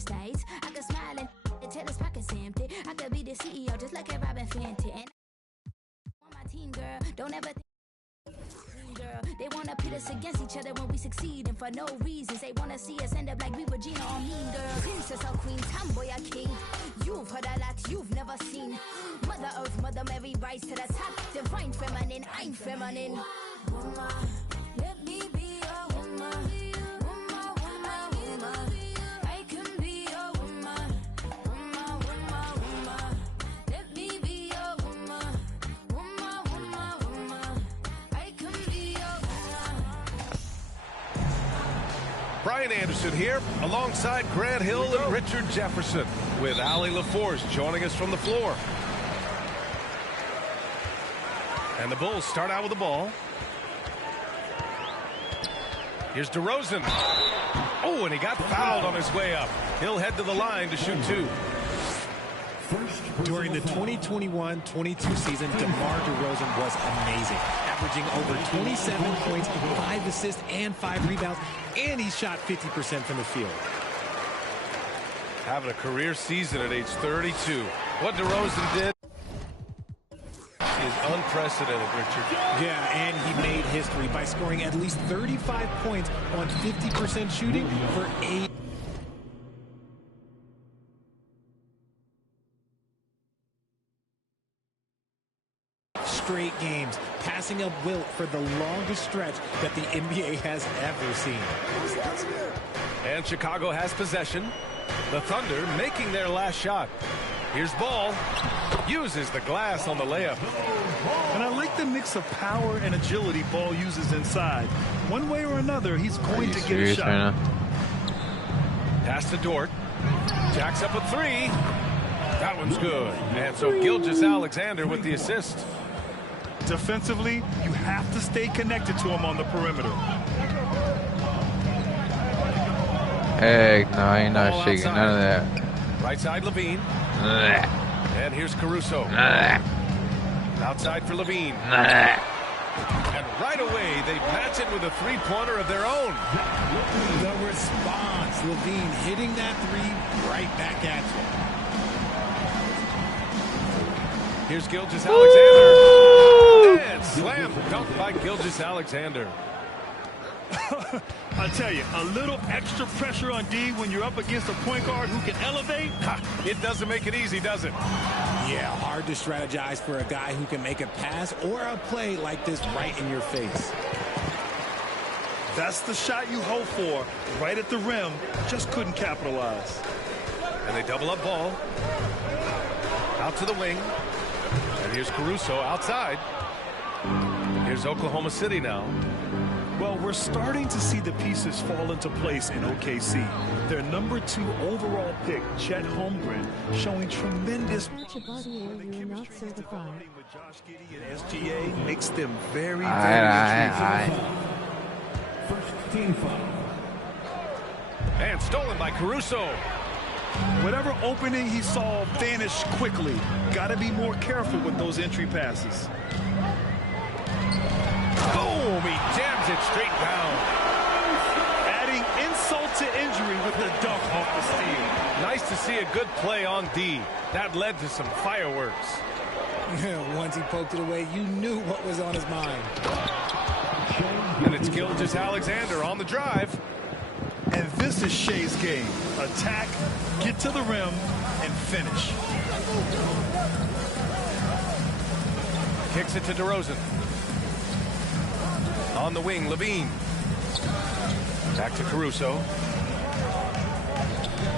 States. I could smile and tell his pockets empty. I could be the CEO just like a Robin Fenty. And on my team, girl, don't ever think. Girl, they wanna pit us against each other when we succeed, and for no reasons. They wanna see us end up like we were Gina or Mean Girl. Princess or queen, tomboy or king. You've heard a lot you've never seen. Mother Earth, Mother Mary, rise to the top. Divine feminine, I'm feminine. Woman, let me be a woman. Woman, woman, woman. I can be a woman. Woman, woman, woman. Let me be a woman. Woman, woman, woman. I can be a woman. Brian Anderson here, alongside Grant Hill and Richard Jefferson, with Allie LaForce joining us from the floor. And the Bulls start out with the ball. Here's DeRozan. Oh, and he got fouled on his way up. He'll head to the line to shoot two. During the 2021-22 season, DeMar DeRozan was amazing, averaging over 27 points, 5 assists, and 5 rebounds, and he shot 50% from the field. Having a career season at age 32. What DeRozan did is unprecedented, Richard. Yeah, and he made history by scoring at least 35 points on 50% shooting for 8 straight games, passing up Wilt for the longest stretch that the NBA has ever seen. And Chicago has possession. The Thunder making their last shot. Here's Ball. Uses the glass on the layup. And I like the mix of power and agility Ball uses inside. One way or another, he's going to get a shot. Right now? Pass to Dort. Jacks up a three. That one's good. And so Gilgeous-Alexander with the assist. Defensively, you have to stay connected to him on the perimeter. Heck no, I ain't not shaking none of that. Right side, Levine. Nah. And here's Caruso. Nah. Outside for Levine. Nah. And right away, they match it with a three-pointer of their own. The response, Levine hitting that three right back at you. Here's Gilgeous-Alexander. And slam dunk by Gilgeous-Alexander. I tell you, a little extra pressure on D when you're up against a point guard who can elevate. It doesn't make it easy, does it? Yeah, hard to strategize for a guy who can make a pass or a play like this right in your face. That's the shot you hope for, right at the rim. Just couldn't capitalize. And they double up Ball. Out to the wing. And here's Caruso outside. Here's Oklahoma City now. Well, we're starting to see the pieces fall into place in OKC. Their number 2 overall pick, Chet Holmgren, showing tremendous. Not certified. With Josh Giddey and SGA makes them very, First team foul. And stolen by Caruso. Whatever opening he saw vanished quickly. Got to be more careful with those entry passes. Boom! He jams it straight down. Adding insult to injury with the dunk off the steal. Nice to see a good play on D. That led to some fireworks. Once he poked it away, you knew what was on his mind. And it's Gilgeous-Alexander on the drive. And this is Shea's game. Attack, get to the rim, and finish. Kicks it to DeRozan. On the wing, Levine. Back to Caruso.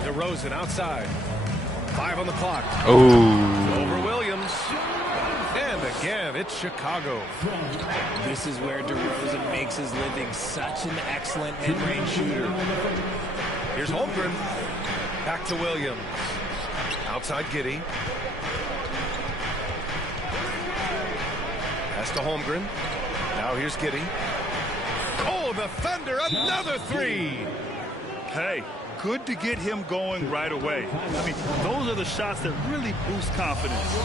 DeRozan outside. 5 on the clock. Oh. Over Williams. And again, it's Chicago. This is where DeRozan makes his living. Such an excellent mid-range shooter. Here's Holmgren. Back to Williams. Outside Giddey. Pass to Holmgren. Now here's Giddey. Oh, the Thunder, another three. Hey, good to get him going right away. I mean, those are the shots that really boost confidence.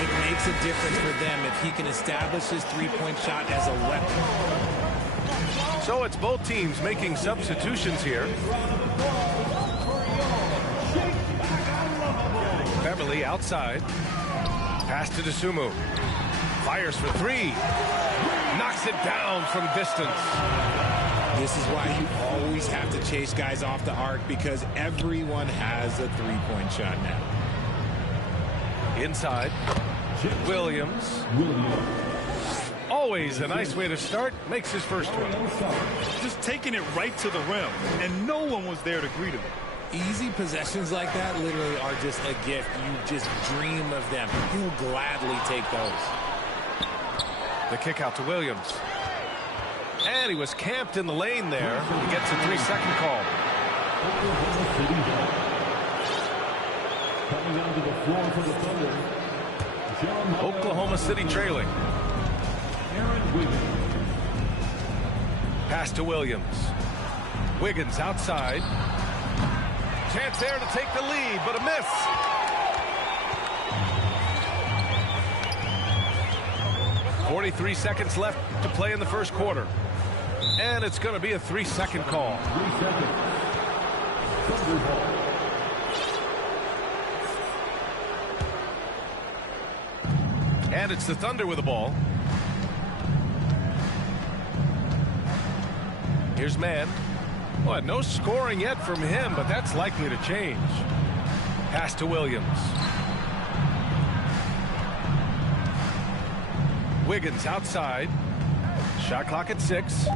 It makes a difference for them if he can establish his three-point shot as a weapon. So it's both teams making substitutions here. Riley outside. Pass to DeSumo. Fires for three. Knocks it down from distance. This is why you always have to chase guys off the arc, because everyone has a three-point shot now. Inside. Williams. Always a nice way to start. Makes his first one. Just taking it right to the rim, and no one was there to greet him. Easy possessions like that literally are just a gift. You just dream of them. He'll gladly take those. The kick out to Williams. And he was camped in the lane there. He gets a 3-second call. Coming onto the floor for the Thunder, Oklahoma City trailing. Aaron Wiggins. Pass to Williams. Wiggins outside. Chance there to take the lead, but a miss. .43 seconds left to play in the first quarter. And it's going to be a 3-second call. 3 seconds. Thunder ball. And it's the Thunder with the ball. Here's Mann. Well, no scoring yet from him, but that's likely to change. Pass to Williams. Wiggins outside. Shot clock at 6.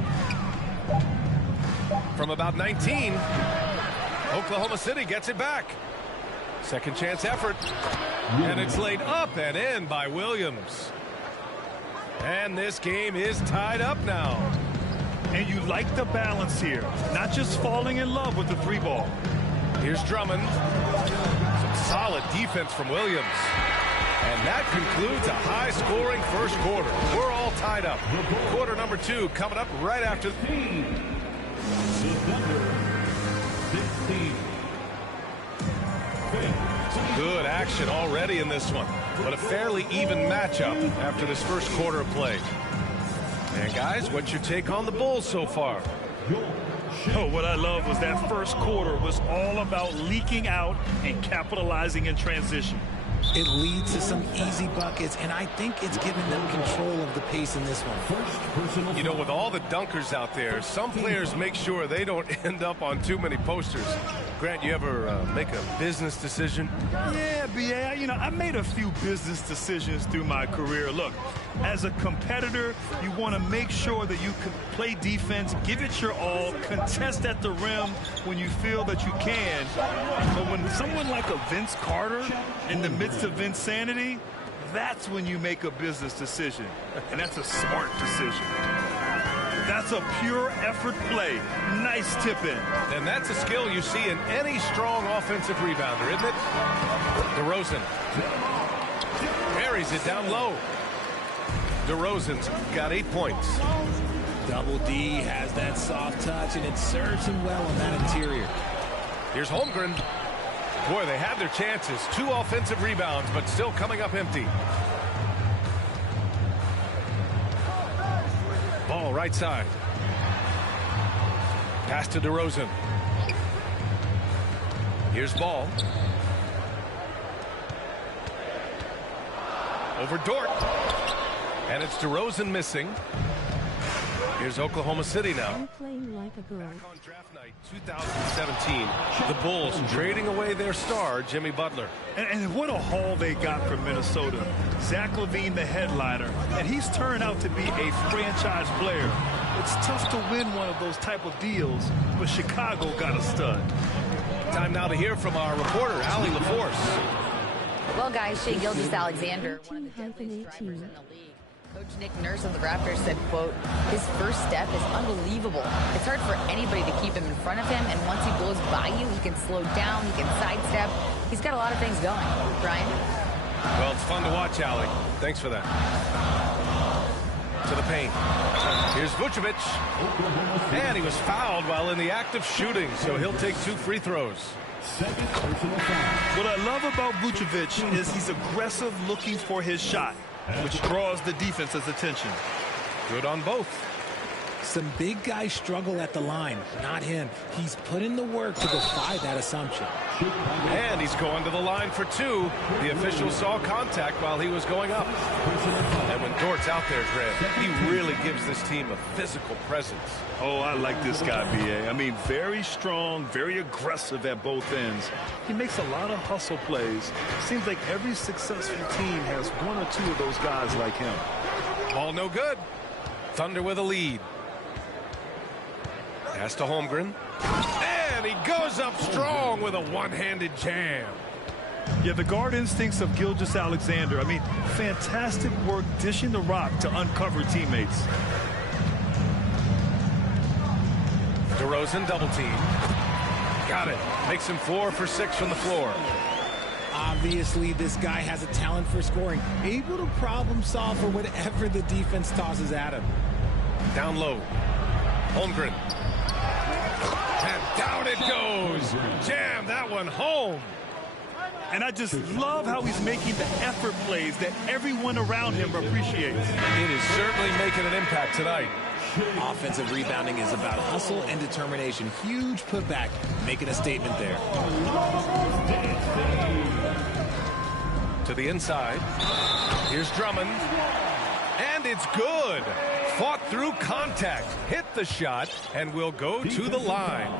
From about 19, Oklahoma City gets it back. Second chance effort. And it's laid up and in by Williams. And this game is tied up now. And you like the balance here, not just falling in love with the three ball. Here's Drummond. Some solid defense from Williams. And that concludes a high-scoring first quarter. We're all tied up. Quarter number 2 coming up right after. The Thunder, 16. Some good action already in this one, but a fairly even matchup after this first quarter of play. And guys, what's your take on the Bulls so far? Oh, what I love was that first quarter was all about leaking out and capitalizing in transition. It leads to some easy buckets, and I think it's given them control of the pace in this one. You know, with all the dunkers out there, some players make sure they don't end up on too many posters. Grant, you ever make a business decision? Yeah, B.A., you know, I made a few business decisions through my career. Look, as a competitor, you want to make sure that you can play defense, give it your all, contest at the rim when you feel that you can. But when someone like a Vince Carter in the midst of insanity, that's when you make a business decision. And that's a smart decision. That's a pure effort play. Nice tip in. And that's a skill you see in any strong offensive rebounder, isn't it? DeRozan carries it down low. DeRozan's got 8 points. Double D has that soft touch, and it serves him well on that interior. Here's Holmgren. Boy, they had their chances. 2 offensive rebounds, but still coming up empty. Ball right side. Pass to DeRozan. Here's Ball. Over Dort. And it's DeRozan missing. Here's Oklahoma City now. I'm playing like a girl. Back on draft night 2017, the Bulls trading away their star, Jimmy Butler. And what a haul they got from Minnesota. Zach LaVine, the headliner, and he's turned out to be a franchise player. It's tough to win one of those type of deals, but Chicago got a stud. Time now to hear from our reporter, Allie LaForce. Well, guys, Shai Gilgeous-Alexander, one of the deadliest drivers in the league. Coach Nick Nurse of the Raptors said, quote, his first step is unbelievable. It's hard for anybody to keep him in front of him, and once he blows by you, he can slow down, he can sidestep. He's got a lot of things going. Brian? Well, it's fun to watch, Allie. Thanks for that. To the paint. Here's Vucevic. And he was fouled while in the act of shooting, so he'll take 2 free throws. What I love about Vucevic is he's aggressive looking for his shot, which draws the defense's attention. Good on both. Some big guys struggle at the line, not him. He's put in the work to defy that assumption. And he's going to the line for two. The official saw contact while he was going up. And when Dort's out there, Grant, he really gives this team a physical presence. Oh, I like this guy, B.A. I mean, very strong, very aggressive at both ends. He makes a lot of hustle plays. Seems like every successful team has one or two of those guys like him. Ball no good. Thunder with a lead. Pass to Holmgren. And he goes up strong with a one-handed jam. Yeah, the guard instincts of Gilgeous-Alexander. I mean, fantastic work dishing the rock to uncover teammates. DeRozan double team. Got it. Makes him 4 for 6 from the floor. Obviously, this guy has a talent for scoring, able to problem solve for whatever the defense tosses at him. Down low. Holmgren. And down it goes. Jam that one home. And I just love how he's making the effort plays that everyone around him appreciates. It is certainly making an impact tonight. Offensive rebounding is about hustle and determination. Huge putback, making a statement there. To the inside. Here's Drummond. And it's good. Fought through contact. Hit the shot and will go to the line.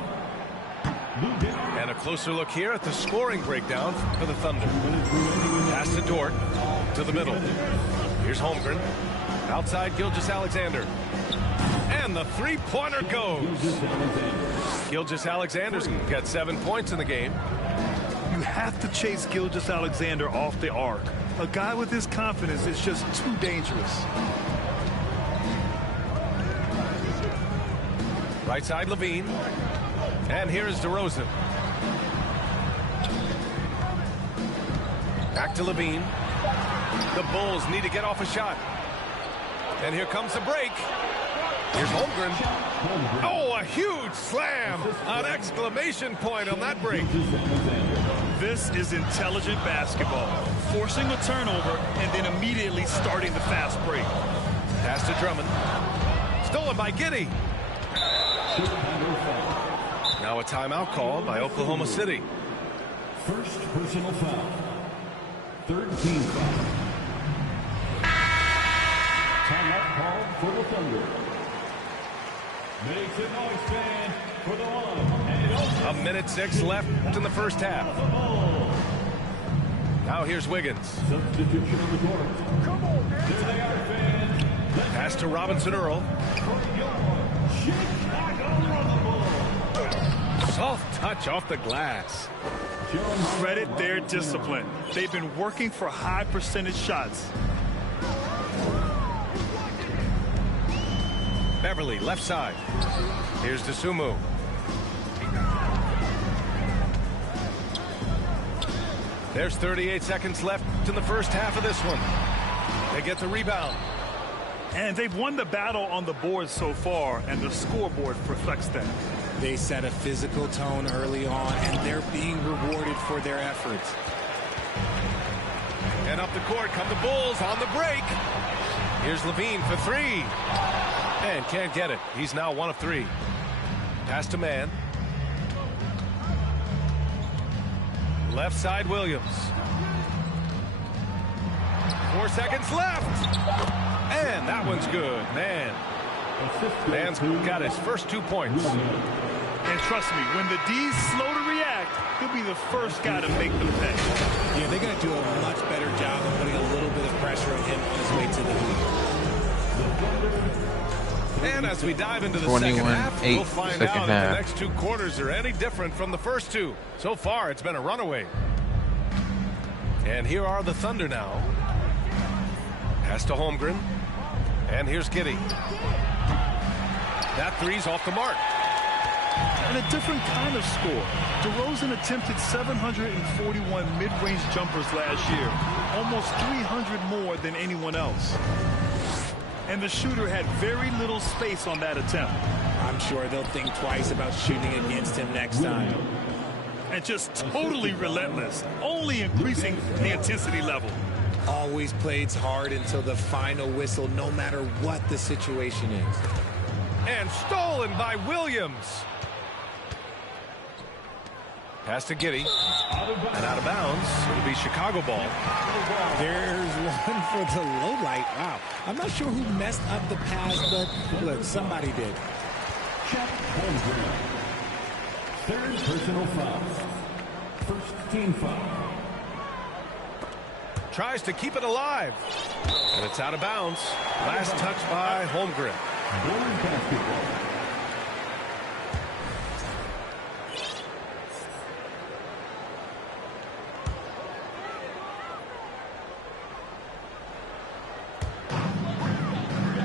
And a closer look here at the scoring breakdown for the Thunder. Pass to Dort. To the middle. Here's Holmgren. Outside Gilgeous-Alexander. And the three-pointer goes. Gilgeous-Alexander's got 7 points in the game. You have to chase Gilgeous-Alexander off the arc. A guy with his confidence is just too dangerous. Right side, Levine. And here is DeRozan. Back to Levine. The Bulls need to get off a shot. And here comes the break. Here's Holmgren. Oh, a huge slam. An exclamation point on that break. This is intelligent basketball. Forcing a turnover and then immediately starting the fast break. Pass to Drummond. Stolen by Giddey. Now a timeout called by Oklahoma City. First personal foul. Third team foul. Timeout called for the Thunder. Make some noise, fans, for the one. 1:06 left in the first half. Now here's Wiggins. Substitution on the court. Come on, man. There they are, fans. Pass to Robinson Earl. Soft touch off the glass. Credit their discipline. They've been working for high percentage shots. Beverly, left side. Here's Dosunmu. There's 38 seconds left in the first half of this one. They get the rebound. And they've won the battle on the board so far, and the scoreboard reflects that. They set a physical tone early on, and they're being rewarded for their efforts. And up the court come the Bulls on the break. Here's Levine for three. And can't get it. He's now 1 of 3. Pass to Mann. Left side, Williams. 4 seconds left. And that one's good. Mann's got his first 2 points. And trust me, when the D's slow to react, he'll be the first guy to make them pay. Yeah, they're going to do a much better job of putting a little bit of pressure on him on his way to the hoop. And as we dive into the second half, we'll find out if the next 2 quarters are any different from the first 2. So far, it's been a runaway. And here are the Thunder now. Pass to Holmgren. And here's Giddey. That three's off the mark. And a different kind of score. DeRozan attempted 741 mid-range jumpers last year. Almost 300 more than anyone else. And the shooter had very little space on that attempt. I'm sure they'll think twice about shooting against him next time. And just totally relentless, only increasing the intensity level. Always plays hard until the final whistle, no matter what the situation is. And stolen by Williams. Pass to Giddey. And out of bounds. It'll be Chicago ball. There's one for the low light. Wow. I'm not sure who messed up the pass, but look, somebody did. Chet Holmgren. Third personal foul. First team foul. Tries to keep it alive. And it's out of bounds. Last touch by Holmgren. Bulls basketball.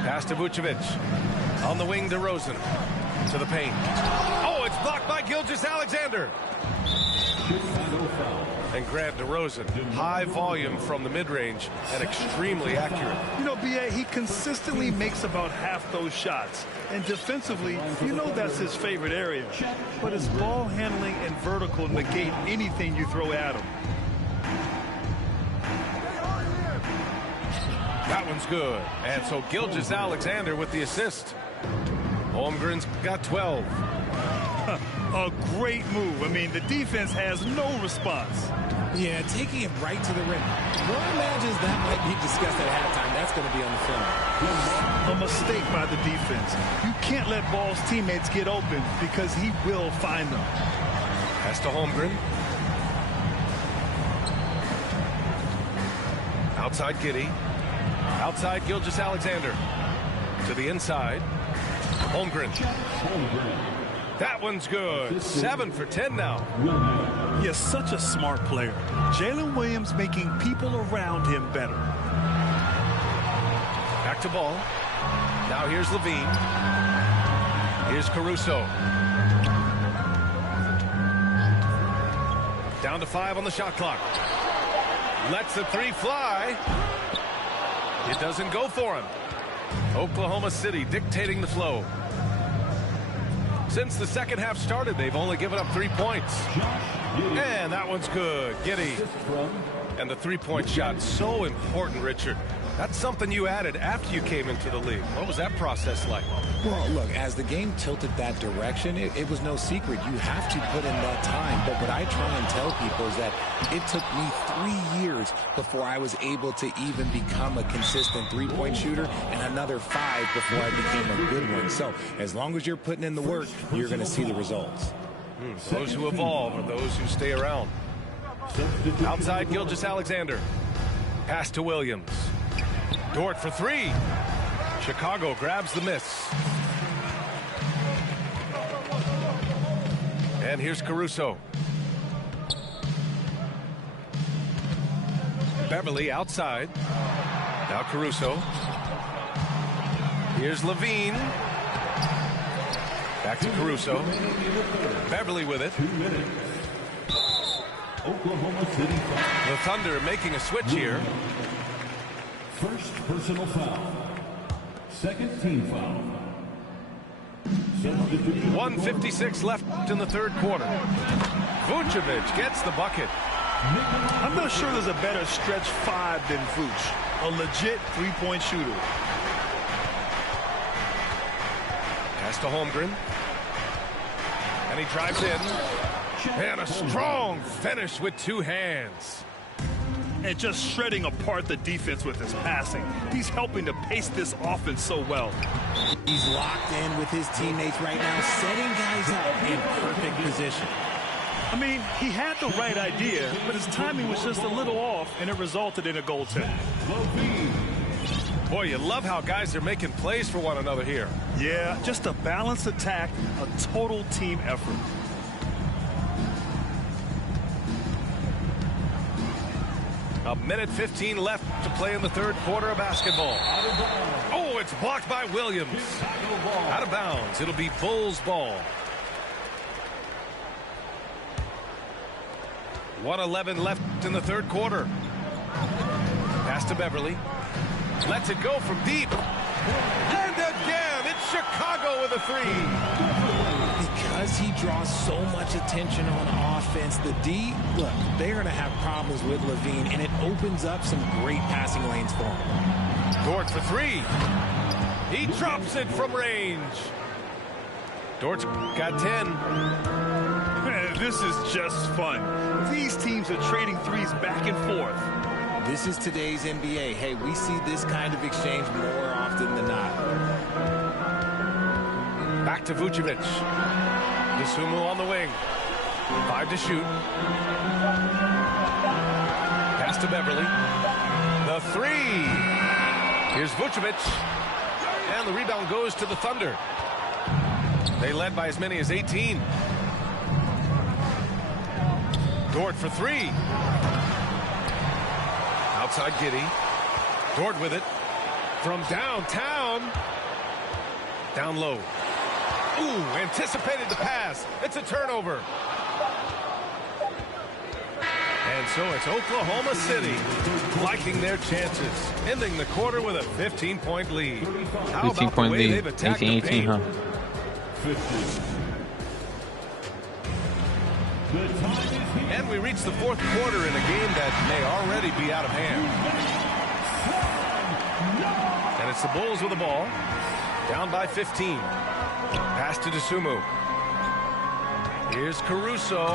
Pass to Vucevic. On the wing, DeRozan. To the paint. Oh, it's blocked by Gilgeous-Alexander. And Grant DeRozan, high volume from the mid-range and extremely accurate. You know, B.A., he consistently makes about half those shots. And defensively, you know that's his favorite area. But his ball handling and vertical negate anything you throw at him. That one's good. And so Gilgeous-Alexander with the assist. Holmgren's got 12. A great move. I mean, the defense has no response. Yeah, taking it right to the rim. Well, imagines that might be discussed at halftime. That's going to be on the film. A mistake by the defense. You can't let Ball's teammates get open because he will find them. Pass to Holmgren. Outside Giddey. Outside Gilgeous-Alexander. To the inside. Holmgren. That one's good. 7 for 10 now. He is such a smart player. Jalen Williams making people around him better. Back to Ball. Now here's LaVine. Here's Caruso. Down to 5 on the shot clock. Lets the three fly. It doesn't go for him. Oklahoma City dictating the flow. Since the second half started, they've only given up 3 points. And that one's good. Giddey. And the three-point shot, so important, Richard. That's something you added after you came into the league. What was that process like? Well, look, as the game tilted that direction, it was no secret. You have to put in that time. But what I try and tell people is that it took me 3 years before I was able to even become a consistent three-point shooter, and another 5 before I became a good one. So as long as you're putting in the work, you're going to see the results. Those who evolve are those who stay around. Outside Gilgeous-Alexander. Pass to Williams. Dort for 3. Chicago grabs the miss. And here's Caruso. Beverly outside. Now Caruso. Here's LaVine. Back to Caruso. Beverly with it. Oklahoma City foul. The Thunder making a switch here. First personal foul. Second team foul. 1:56 left in the third quarter. Vucevic gets the bucket. I'm not sure there's a better stretch 5 than Vooch. A legit three-point shooter. Pass to Holmgren. And he drives in. And a strong finish with 2 hands. And just shredding apart the defense with his passing. He's helping to pace this offense so well. He's locked in with his teammates right now, setting guys up in perfect position. I mean, he had the right idea, but his timing was just a little off, and it resulted in a goaltend. Boy, you love how guys are making plays for one another here. Yeah, just a balanced attack, a total team effort. A minute 15 left to play in the third quarter of basketball. Oh, it's blocked by Williams. Out of bounds. It'll be Bulls ball. 1:11 left in the third quarter. Pass to Beverly. Lets it go from deep. And again, it's Chicago with a 3. Because he draws so much attention on offense, the D, look, they're going to have problems with LaVine, and it opens up some great passing lanes for him. Dort for 3. He drops it from range. Dort's got 10. Man, this is just fun. These teams are trading threes back and forth. This is today's NBA. Hey, we see this kind of exchange more often than not. Back to Vucevic. Dosunmu on the wing. 5 to shoot. Pass to Beverly. The 3. Here's Vucevic. And the rebound goes to the Thunder. They led by as many as 18. Dort for 3. Outside Giddey. Dort with it. From downtown. Down low. Ooh, anticipated the pass. It's a turnover. And so it's Oklahoma City liking their chances, ending the quarter with a 15-point lead. How about the way they've attacked the paint? Huh? And we reach the fourth quarter in a game that may already be out of hand. And it's the Bulls with the ball, down by 15. Pass to Dosunmu. Here's Caruso.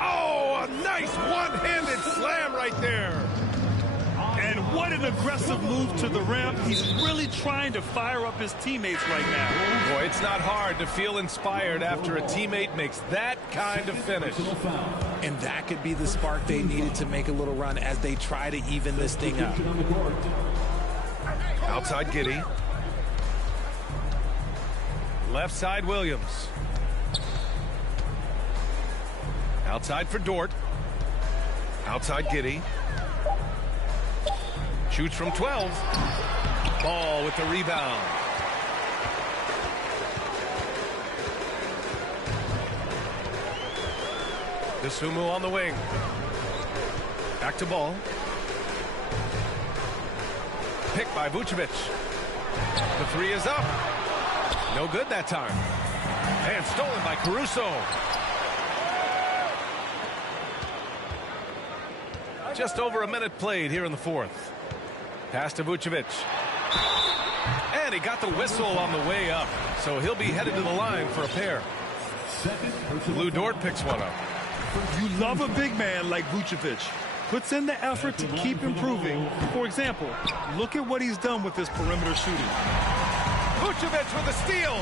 Oh, a nice one-handed slam right there. And what an aggressive move to the rim. He's really trying to fire up his teammates right now. Boy, it's not hard to feel inspired after a teammate makes that kind of finish. And that could be the spark they needed to make a little run as they try to even this thing up. Outside Giddey. Left side Williams. Outside for Dort. Outside Giddey. Shoots from 12. Ball with the rebound. Dosunmu on the wing. Back to Ball. Picked by Vucevic. The 3 is up. No good that time. And stolen by Caruso. Just over a minute played here in the fourth. Pass to Vucevic. And he got the whistle on the way up. So he'll be headed to the line for a pair. Lou Dort picks one up. You love a big man like Vucevic. Puts in the effort to keep improving. For example, look at what he's done with his perimeter shooting. Vucevic with a steal.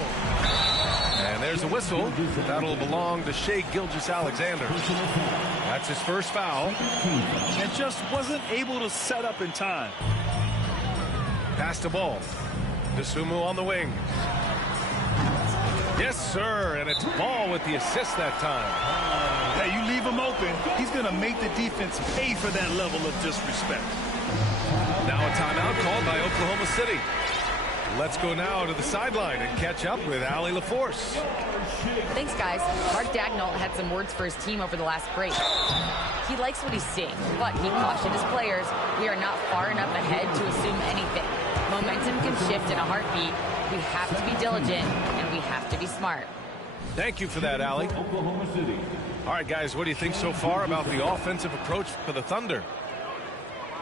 And there's a whistle. That'll belong to Shai Gilgeous-Alexander. That's his first foul. And just wasn't able to set up in time. Pass to Ball. Dosunmu on the wing. Yes, sir. And it's Ball with the assist that time. Hey, you leave him open, he's going to make the defense pay for that level of disrespect. Now a timeout called by Oklahoma City. Let's go now to the sideline and catch up with Allie LaForce. Thanks, guys. Mark Daigneault had some words for his team over the last break. He likes what he's seeing, but he cautioned his players, we are not far enough ahead to assume anything. Momentum can shift in a heartbeat. We have to be diligent, and we have to be smart. Thank you for that, Allie. Oklahoma City. All right, guys, what do you think so far about the offensive approach for the Thunder?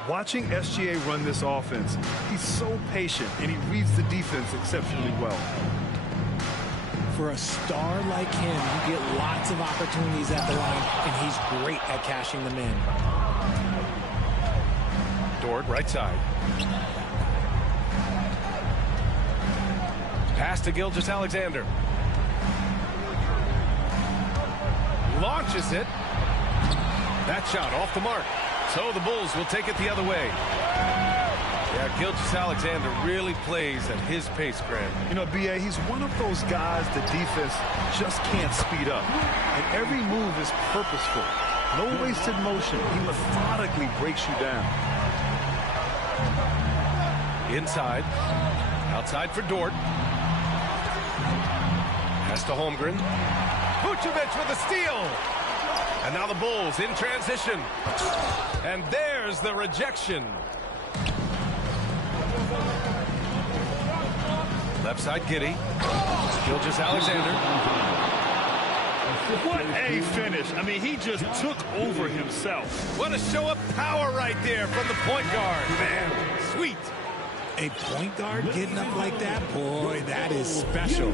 Watching SGA run this offense, he's so patient, and he reads the defense exceptionally well. For a star like him, you get lots of opportunities at the line, and he's great at cashing them in. Dort, right side. Pass to Gilgeous-Alexander. Launches it. That shot off the mark. So the Bulls will take it the other way. Yeah, Gilgeous-Alexander really plays at his pace, Grant. You know, B.A., he's one of those guys the defense just can't speed up. And every move is purposeful. No wasted motion. He methodically breaks you down. Inside. Outside for Dort. Pass to Holmgren. Vucevic with a steal. And now the Bulls in transition. And there's the rejection. Left side Giddey. Gilgeous-Alexander. What a finish. I mean, he just took over himself. What a show of power right there from the point guard. Man, sweet. A point guard getting up like that, boy, that is special.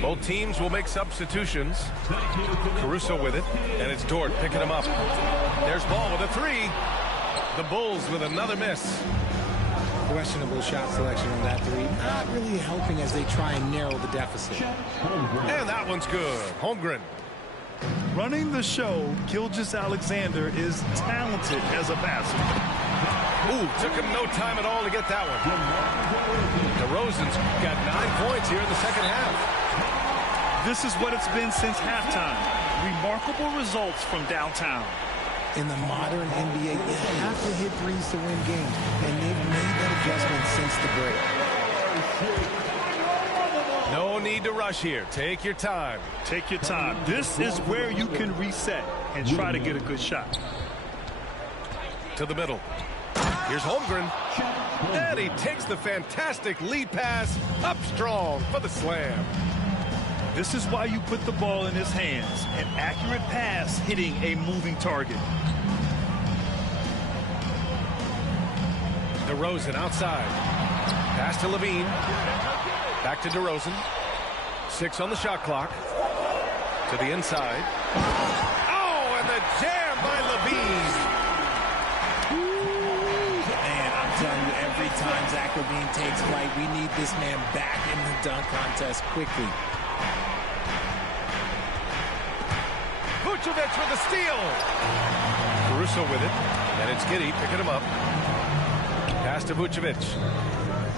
Both teams will make substitutions. Caruso with it, and it's Dort picking him up. There's Ball with a three. The Bulls with another miss. Questionable shot selection on that three. Not really helping as they try and narrow the deficit. And that one's good. Holmgren. Running the show, Gilgeous-Alexander is talented as a passer. Ooh, took him no time at all to get that one. DeRozan's got 9 points here in the second half. This is what it's been since halftime. Remarkable results from downtown. In the modern NBA, you have to hit threes to win games, and they've made that adjustment since the break. No need to rush here. Take your time. Take your time. This is where you can reset and try to get a good shot. To the middle. Here's Holmgren. And he takes the fantastic lead pass up strong for the slam. This is why you put the ball in his hands. An accurate pass hitting a moving target. DeRozan outside. Pass to Levine. Back to DeRozan. 6 on the shot clock. To the inside. Oh, and the jam by Levine. Man, I'm telling you, every time Zach Levine takes flight, we need this man back in the dunk contest quickly. Vucevic with a steal. Caruso with it. And it's Giddey picking him up. Pass to Vucevic.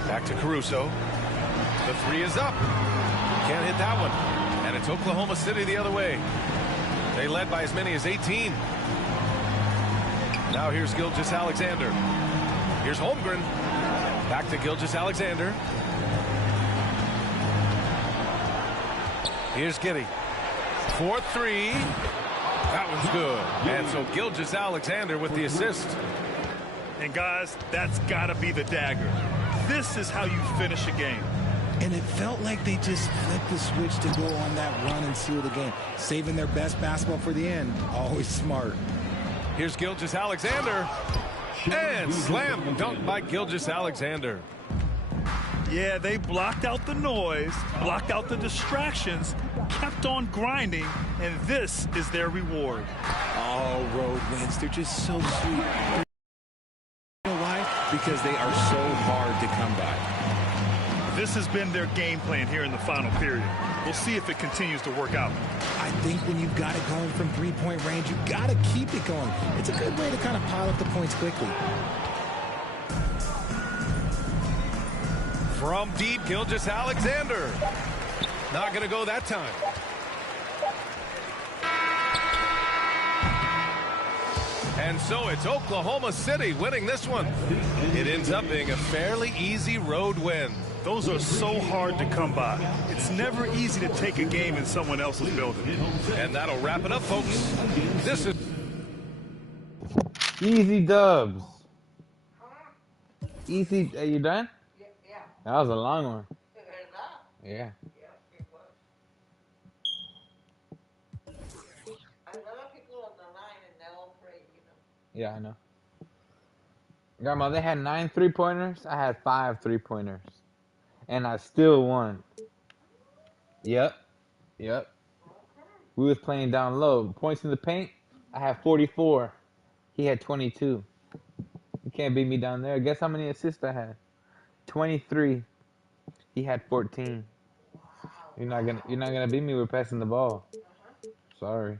Back to Caruso. The three is up. Can't hit that one. And it's Oklahoma City the other way. They led by as many as 18. Now here's Gilgeous-Alexander. Here's Holmgren. Back to Gilgeous-Alexander. Here's Giddey. 4-3. That one's good. And so Gilgeous-Alexander with the assist. And guys, that's got to be the dagger. This is how you finish a game. And it felt like they just flipped the switch to go on that run and seal the game. Saving their best basketball for the end. Always smart. Here's Gilgeous-Alexander. And slam dunk by Gilgeous-Alexander. Yeah, they blocked out the noise, blocked out the distractions, kept on grinding, and this is their reward. All road wins. They're just so sweet. You know why? Because they are so hard to come by. This has been their game plan here in the final period. We'll see if it continues to work out. I think when you've got it going from three-point range, you've got to keep it going. It's a good way to kind of pile up the points quickly. From deep, Gilgeous-Alexander. Not going to go that time. And so it's Oklahoma City winning this one. It ends up being a fairly easy road win. Those are so hard to come by. It's never easy to take a game in someone else's building. And that'll wrap it up, folks. This is Easy dubs. Easy. Are you done? Yeah. That was a long one. Yeah. Yeah, I know. Grandma, they had 9 3-pointers. I had 5 3-pointers. And I still won. Yep. We was playing down low. Points in the paint, I had 44. He had 22. You can't beat me down there. Guess how many assists I had? 23. He had 14. You're not gonna beat me with passing the ball. Sorry.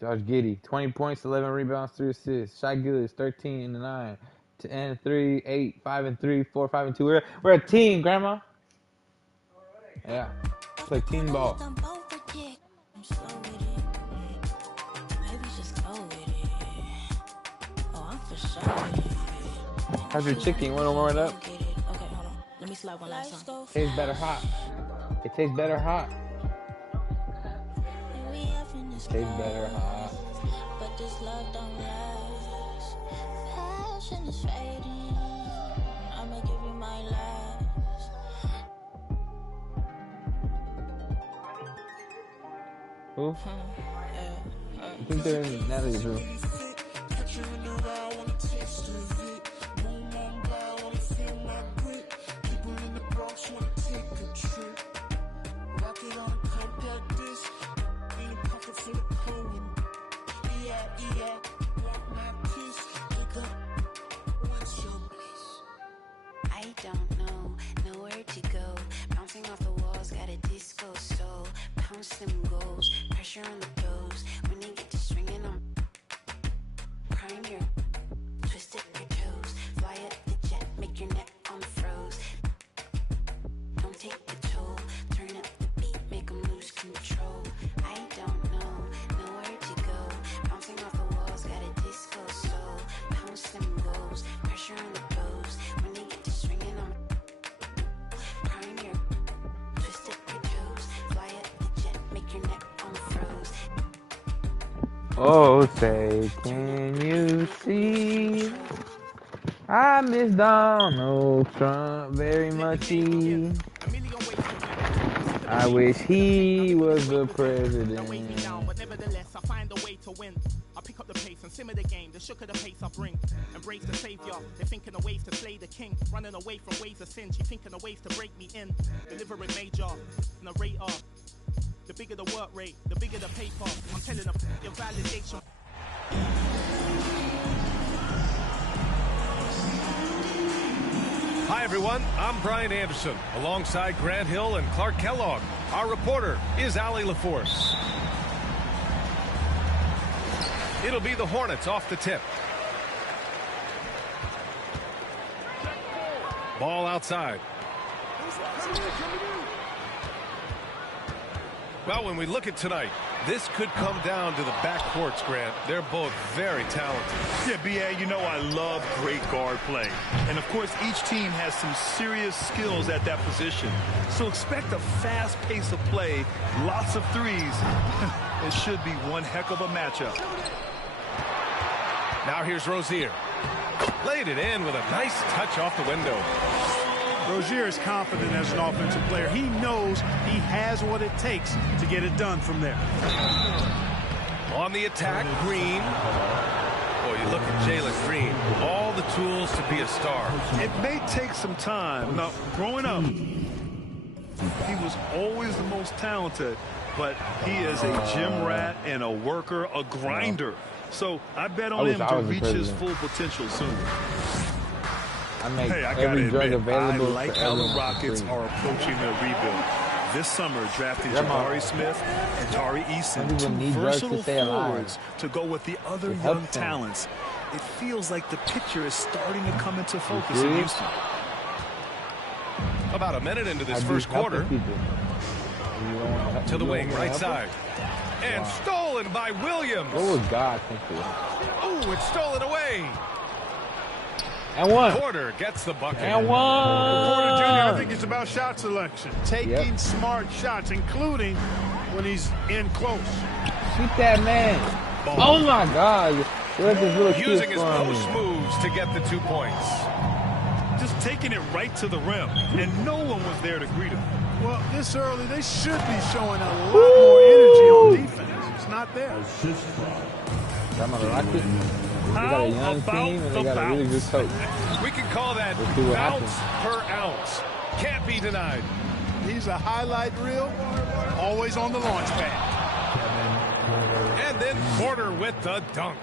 Josh Giddey, 20 points, 11 rebounds, 3 assists. Shai Gilgeous, 13 and 9, 10 and 3, 8, 5 and 3, 4, 5 and 2. We're a team, Grandma. Yeah, it's like team ball. How's your chicken? You want to warm it up? Okay, hold on. Let me slap one last time. Tastes better hot. It tastes better hot. Tastes better hot. But this love don't last. Passion is fading. I'ma give you my last. Who? I think they're in Natalie's room. I don't know, nowhere to go. Bouncing off the walls, got a disco soul. Pounce them goals, pressure on the toes. When they get to swinging on, prime your twisted your toes. Fly up the jet, make your neck on froze. Don't take the toll, turn up the beat, make them lose control. I don't know, nowhere to go. Bouncing off the walls, got a disco soul. Pounce them goals, pressure on the toes. When they get to swinging on, prime your twisted your toes. Fly up the jet, make your neck on froze. Oh, say, can you see? I miss Donald Trump very much. I wish he was the president. But nevertheless, I find a way to win. I pick up the pace and simmer the game. The shook of the pace I bring. Embrace the savior. They're thinking of ways to slay the king. Running away from ways of sin. She thinking of ways to break me in. Delivering major. Narrator. The bigger the work rate, the bigger the paper. I'm telling them your validation. Hi, everyone. I'm Brian Anderson, alongside Grant Hill and Clark Kellogg. Our reporter is Allie LaForce. It'll be the Hornets off the tip. Ball outside. Well, when we look at tonight, this could come down to the backcourts, Grant. They're both very talented. Yeah, B.A., you know I love great guard play. And, of course, each team has some serious skills at that position. So expect a fast pace of play, lots of threes. It should be one heck of a matchup. Now here's Rozier. Laid it in with a nice touch off the window. Rozier is confident as an offensive player. He knows he has what it takes to get it done from there. On the attack, Green. Boy, you look at Jalen Green. All the tools to be a star. It may take some time. Now, growing up, he was always the most talented, but he is a gym rat and a worker, a grinder. So I bet on him to reach his full potential soon. Hey, I gotta admit, I like how the everyone Rockets free. are approaching their rebuild. This summer, drafting Jabari Smith and Tari Eason, Some two people need drugs to versatile stay alive. forwards to go with the other It young helps them. talents. It feels like the picture is starting to come into focus see in it? Houston. About a minute into this I'd be first quarter. helping people. You don't wanna help- To the you wing, don't wanna right help side. And Wow. stolen by Williams. them? What would God think of it? Oh, it's stolen away. And one. Porter gets the bucket. And one. Porter Jr., I think it's about shot selection. Taking smart shots, including when he's in close. Shoot that man. Ball. Oh, my God. Look at this little kid Using his scoring post me. moves to get the 2 points. Just taking it right to the rim, and no one was there to greet him. Well, this early, they should be showing a lot more energy on defense. It's not there. I'm gonna rock it. They got a young team and they got a really good coach. We can call that Let's see what bounce per ounce. Can't be denied. He's a highlight reel, always on the launch pad. And then Porter with the dunk.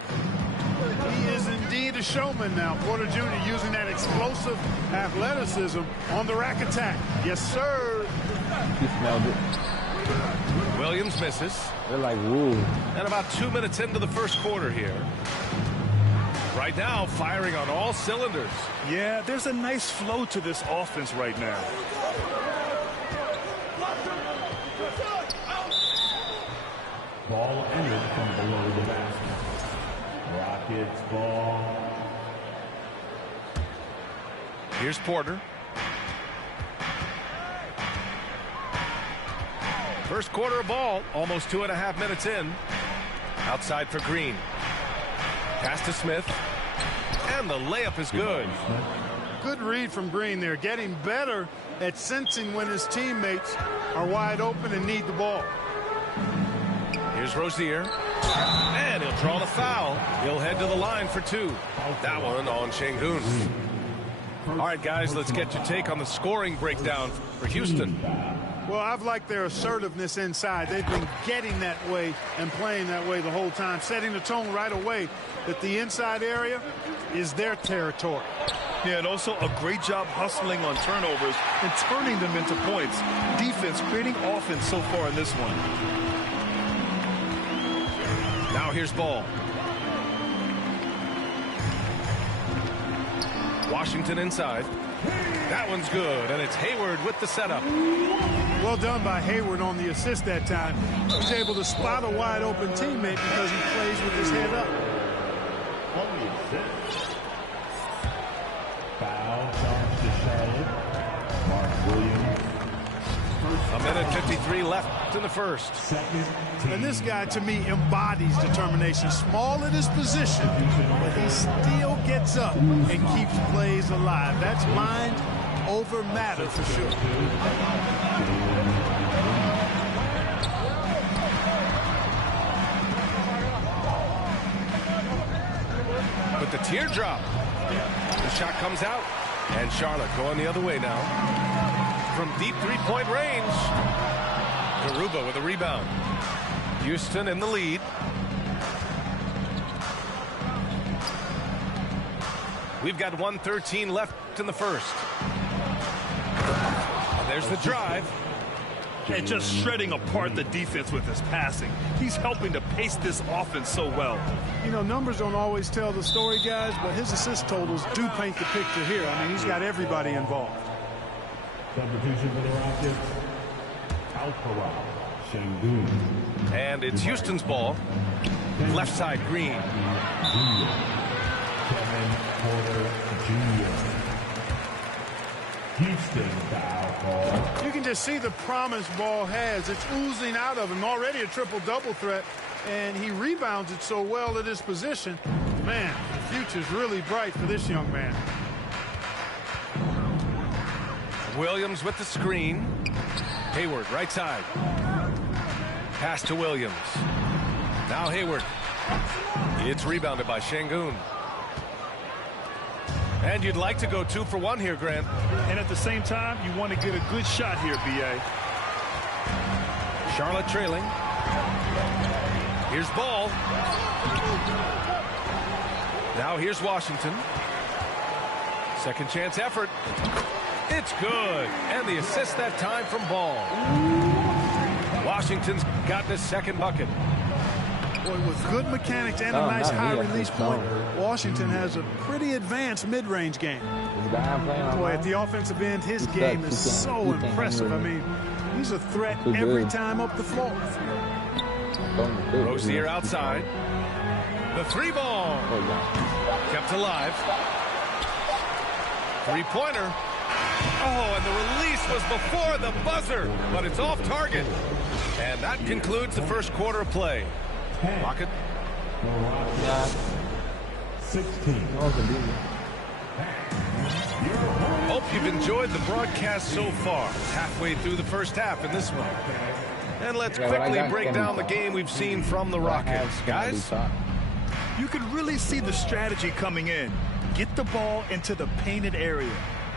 He is indeed a showman now. Porter Jr. using that explosive athleticism on the rack attack. Yes, sir. He smelled it. Williams misses. They're like wolves. And about 2 minutes into the first quarter here. Right now, firing on all cylinders. Yeah, there's a nice flow to this offense right now. Ball entered from below the basket. Rockets ball. Here's Porter. First quarter of ball, almost 2.5 minutes in. Outside for Green. Pass to Smith. And the layup is good. Good read from Green there, getting better at sensing when his teammates are wide open and need the ball. Here's Rozier. And he'll draw the foul. He'll head to the line for 2. That one on Şengün. All right, guys, let's get your take on the scoring breakdown for Houston. Well, I've liked their assertiveness inside. They've been getting that way and playing that way the whole time, setting the tone right away that the inside area is their territory. Yeah, and also a great job hustling on turnovers and turning them into points. Defense creating offense so far in this one. Now here's Ball. Washington inside. That one's good, and it's Hayward with the setup. Well done by Hayward on the assist that time. He was able to spot a wide open teammate because he plays with his head up. Foul charge to Charlotte. Mark Williams. A minute 53 left in the first. And this guy, to me, embodies determination. Small in his position, but he still gets up and keeps plays alive. That's mind over matter for sure. With the teardrop. The shot comes out. And Charlotte going the other way now. From deep three-point range. Garuba with a rebound. Houston in the lead. We've got 1:13 left in the first. And there's the drive. And just shredding apart the defense with his passing. He's helping to pace this offense so well. You know, numbers don't always tell the story, guys, but his assist totals do paint the picture here. I mean, he's got everybody involved. Substitution for the Rockets. Alcaraz. Şengün. And it's Houston's ball. Left side, Green. Kevin Porter Jr. Houston foul call. You can just see the promise Ball has. It's oozing out of him. Already a triple-double threat, and he rebounds it so well at his position. Man, the future's really bright for this young man. Williams with the screen. Hayward, right side. Pass to Williams. Now Hayward. It's rebounded by Şengün. And you'd like to go 2 for 1 here, Grant. And at the same time, you want to get a good shot here, B.A. Charlotte trailing. Here's Ball. Now here's Washington. Second chance effort. It's good. And the assist that time from Ball. Washington's gotten his second bucket. Boy, with good mechanics and a nice high release point, Washington has a pretty advanced mid-range game. Boy, at the offensive end, his game is so impressive. I mean, he's a threat every time up the floor. Rozier outside. The 3-ball. Kept alive. 3-pointer. Oh, and the release was before the buzzer, but it's off target. And that concludes the first quarter of play. Rocket. 16. Hope you've enjoyed the broadcast so far. Halfway through the first half in this one. And let's quickly break down the game we've seen from the Rockets. Guys? You can really see the strategy coming in. Get the ball into the painted area.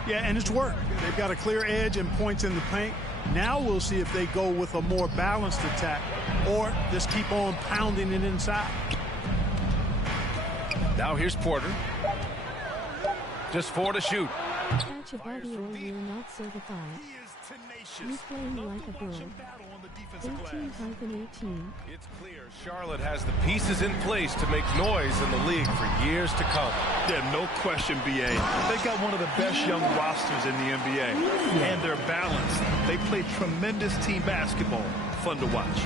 Yeah, and it's worked. They've got a clear edge and points in the paint. Now we'll see if they go with a more balanced attack or just keep on pounding it inside. Now here's Porter. Just 4 to shoot. Catch a body or you're not certified. You playing like a girl. 18-18. It's clear Charlotte has the pieces in place to make noise in the league for years to come. Yeah, no question, B.A. They've got one of the best young rosters in the NBA. And they're balanced. They play tremendous team basketball. Fun to watch.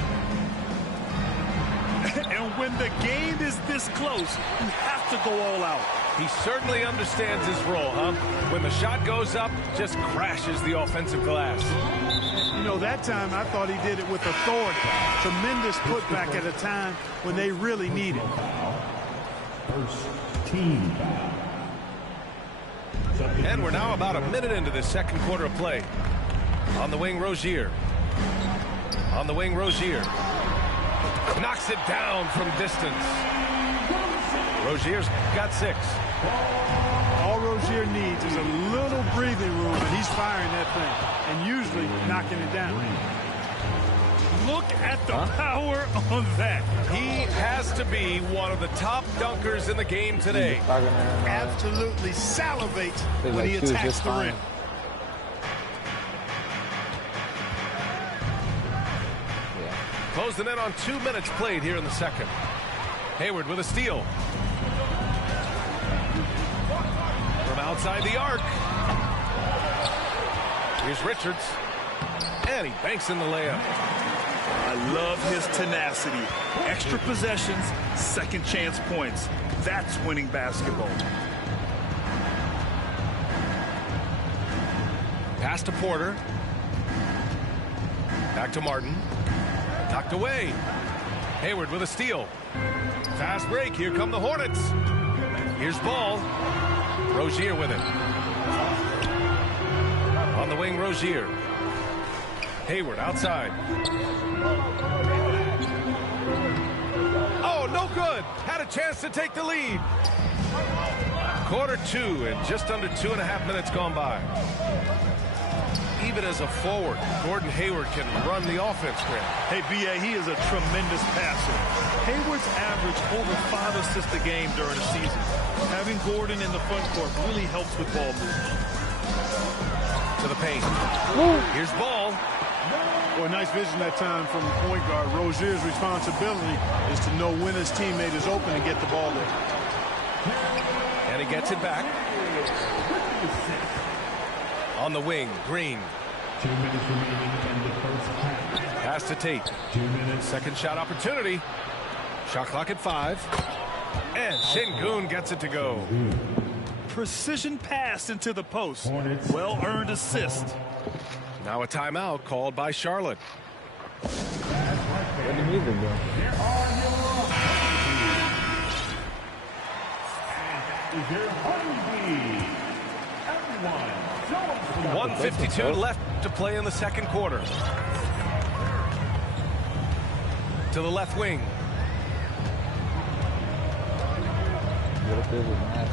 And when the game is this close, you have to go all out. He certainly understands his role, huh? When the shot goes up, just crashes the offensive glass. You know, that time I thought he did it with authority. Tremendous putback at a time when they really need it. First team foul. And we're now about a minute into the second quarter of play. On the wing, Rozier. On the wing, Rozier. Knocks it down from distance. Rozier's got 6. All Rozier needs is a little breathing room, and he's firing that thing, and usually knocking it down. Look at the power on that. He has to be one of the top dunkers in the game today. Absolutely salivates when he attacks the rim. Closing in on 2 minutes played here in the second. Hayward with a steal. From outside the arc. Here's Richards. And he banks in the layup. I love his tenacity. Extra possessions, second chance points. That's winning basketball. Pass to Porter. Back to Martin. Knocked away. Hayward with a steal. Fast break. Here come the Hornets. Here's Ball. Rozier with it. On the wing, Rozier. Hayward outside. Oh, no good. Had a chance to take the lead. Quarter 2 and just under 2.5 minutes gone by. Even as a forward, Gordon Hayward can run the offense, Grant. Hey, B.A., he is a tremendous passer. Hayward's averaged over 5 assists a game during the season. Having Gordon in the front court really helps with ball movement. To the paint. Here's Ball. Boy, nice vision that time from the point guard. Rozier's responsibility is to know when his teammate is open and get the ball there. And he gets it back. On the wing, Green. 2 minutes remaining in the first half. Pass to Tate. 2 minutes. Second shot opportunity. Shot clock at 5. And Sengun gets it to go. Precision pass into the post. Well-earned assist. Now a timeout called by Charlotte. Where the music go? There are your is your Hungry. Everyone. 1:52 left to play in the second quarter. To the left wing.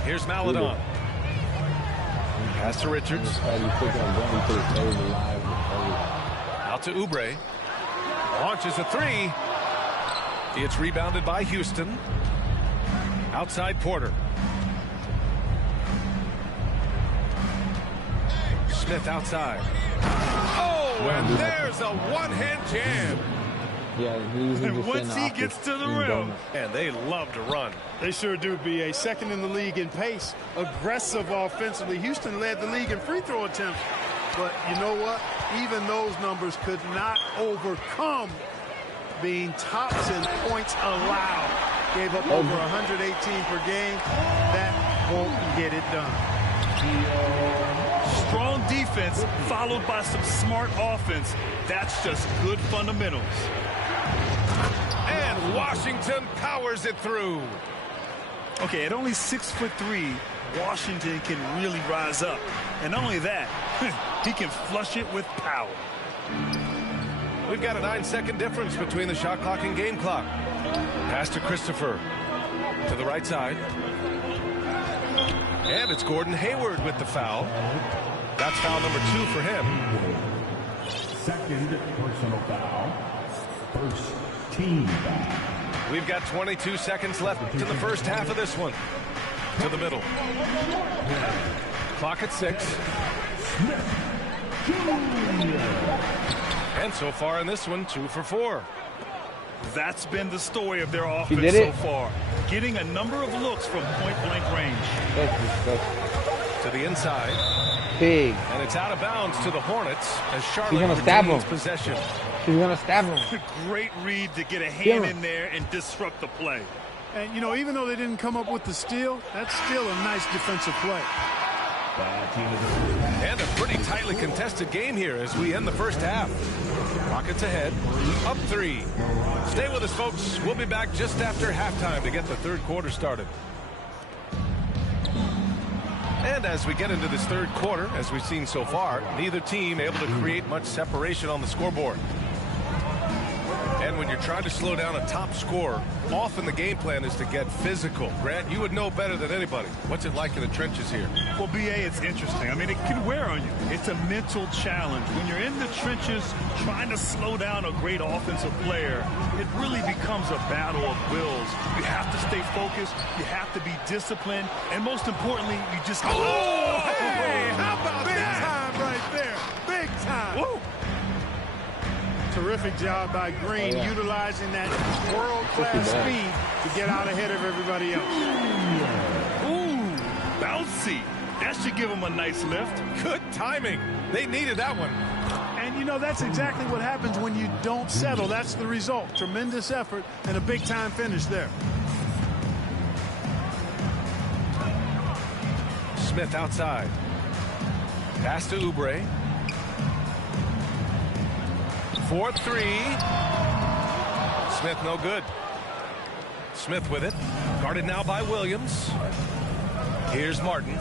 Here's Maladon. Pass to Richards. Out to Oubre. Launches a 3. It's rebounded by Houston. Outside Porter. Smith outside. Oh, and there's a one-hand jam. Yeah, and once he gets to the rim, and they love to run. They sure do. Be a second in the league in pace, aggressive offensively. Houston led the league in free throw attempts, but you know what? Even those numbers could not overcome being tops in points allowed. Gave up over 118 per game. That won't get it done. Strong defense followed by some smart offense. That's just good fundamentals. And Washington powers it through. Okay, at only 6'3", Washington can really rise up. And not only that, he can flush it with power. We've got a 9-second difference between the shot clock and game clock. Pass to Christopher. To the right side. And it's Gordon Hayward with the foul. That's foul number 2 for him. Second personal foul. First team foul. We've got 22 seconds left in the first half of this one. To the middle. Clock at 6. And so far in this one, 2 for 4. That's been the story of their offense so far. Getting a number of looks from point-blank range. To the inside. Big. And it's out of bounds to the Hornets as Charlotte She's gonna stab him. Possession. She's going to stab him. Great read to get a hand in there and disrupt the play. And, you know, even though they didn't come up with the steal, that's still a nice defensive play. And a pretty tightly contested game here as we end the first half. Rockets ahead, up 3. Stay with us, folks. We'll be back just after halftime to get the third quarter started. And as we get into this third quarter, as we've seen so far, neither team able to create much separation on the scoreboard. And when you're trying to slow down a top scorer, often the game plan is to get physical. Grant, you would know better than anybody. What's it like in the trenches here? Well, BA, it's interesting. I mean, it can wear on you. It's a mental challenge. When you're in the trenches trying to slow down a great offensive player, it really becomes a battle of wills. You have to stay focused. You have to be disciplined. And most importantly, you just... Oh, hey, how about that? Big time right there. Big time. Woo. Terrific job by Green, utilizing that world-class speed to get out ahead of everybody else. Ooh, bouncy. That should give him a nice lift. Good timing. They needed that one. And, you know, that's exactly what happens when you don't settle. That's the result. Tremendous effort and a big-time finish there. Smith outside. Pass to Oubre. 4-3. Smith no good. Smith with it. Guarded now by Williams. Here's Martin.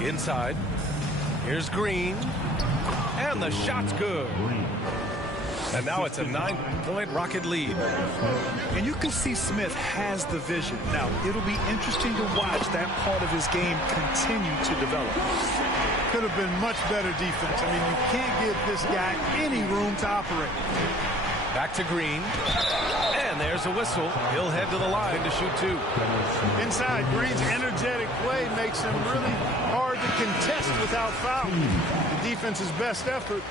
Inside. Here's Green. And the shot's good. And now it's a 9-point Rocket lead. And you can see Smith has the vision. Now, it'll be interesting to watch that part of his game continue to develop. Could have been much better defense. I mean, you can't give this guy any room to operate. Back to Green. And there's a whistle. He'll head to the line to shoot two. Inside, Green's energetic play makes him really hard to contest without foul. The defense's best effort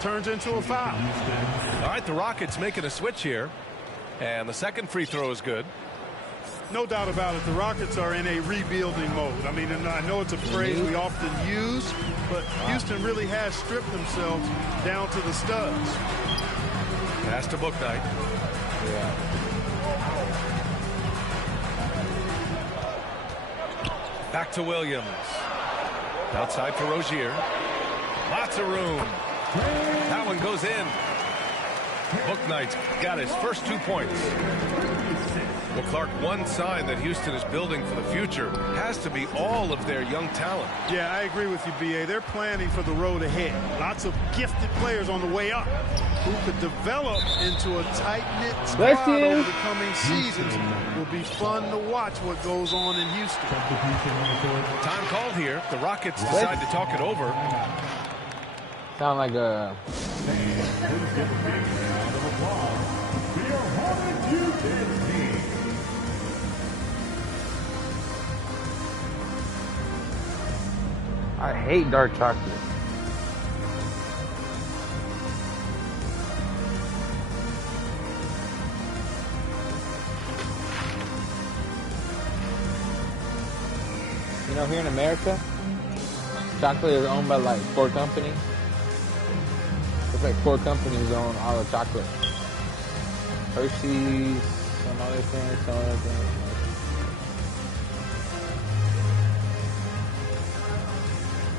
turns into a foul. All right, the Rockets making a switch here. And the second free throw is good. No doubt about it. The Rockets are in a rebuilding mode. I mean, and I know it's a phrase we often use, but Houston really has stripped themselves down to the studs. Pass to Bouknight. Yeah. Back to Williams. Outside for Rozier. Lots of room. That one goes in. Bouknight's got his first 2 points. Well, Clark, one sign that Houston is building for the future has to be all of their young talent. Yeah, I agree with you, B.A. They're planning for the road ahead. Lots of gifted players on the way up who could develop into a tight-knit squad over the coming seasons. It will be fun to watch what goes on in Houston. Time called here. The Rockets decide to talk it over. Sound like a... I hate dark chocolate. You know, here in America, chocolate is owned by like 4 companies. It's like 4 companies own all the chocolate. Hershey's, some other things.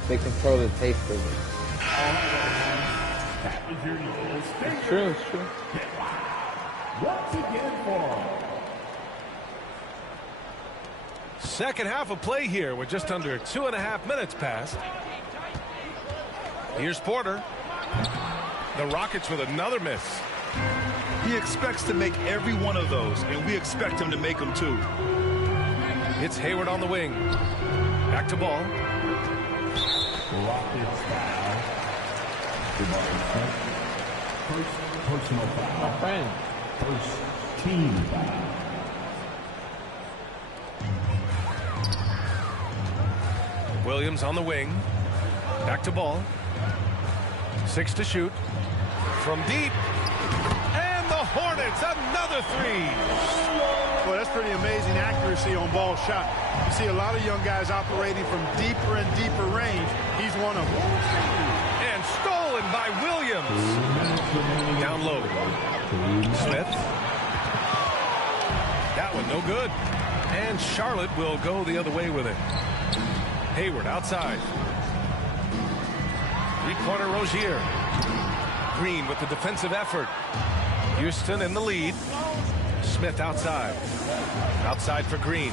They control the taste of it. It's true, it's true. Once again for second half of play here with just under 2.5 minutes passed. Here's Porter. The Rockets with another miss. He expects to make every one of those, and we expect him to make them too. It's Hayward on the wing. Back to ball. Rockets foul. First personal foul. My friend. First team foul. Williams on the wing. Back to ball. 6 to shoot. From deep. And the Hornets, another 3. Well, that's pretty amazing accuracy on ball shot. You see a lot of young guys operating from deeper and deeper range. He's one of them. And stolen by Williams. Down low. Smith. That one no good. And Charlotte will go the other way with it. Hayward outside. 3-pointer Rozier. Green with the defensive effort. Houston in the lead. Smith outside. Outside for Green.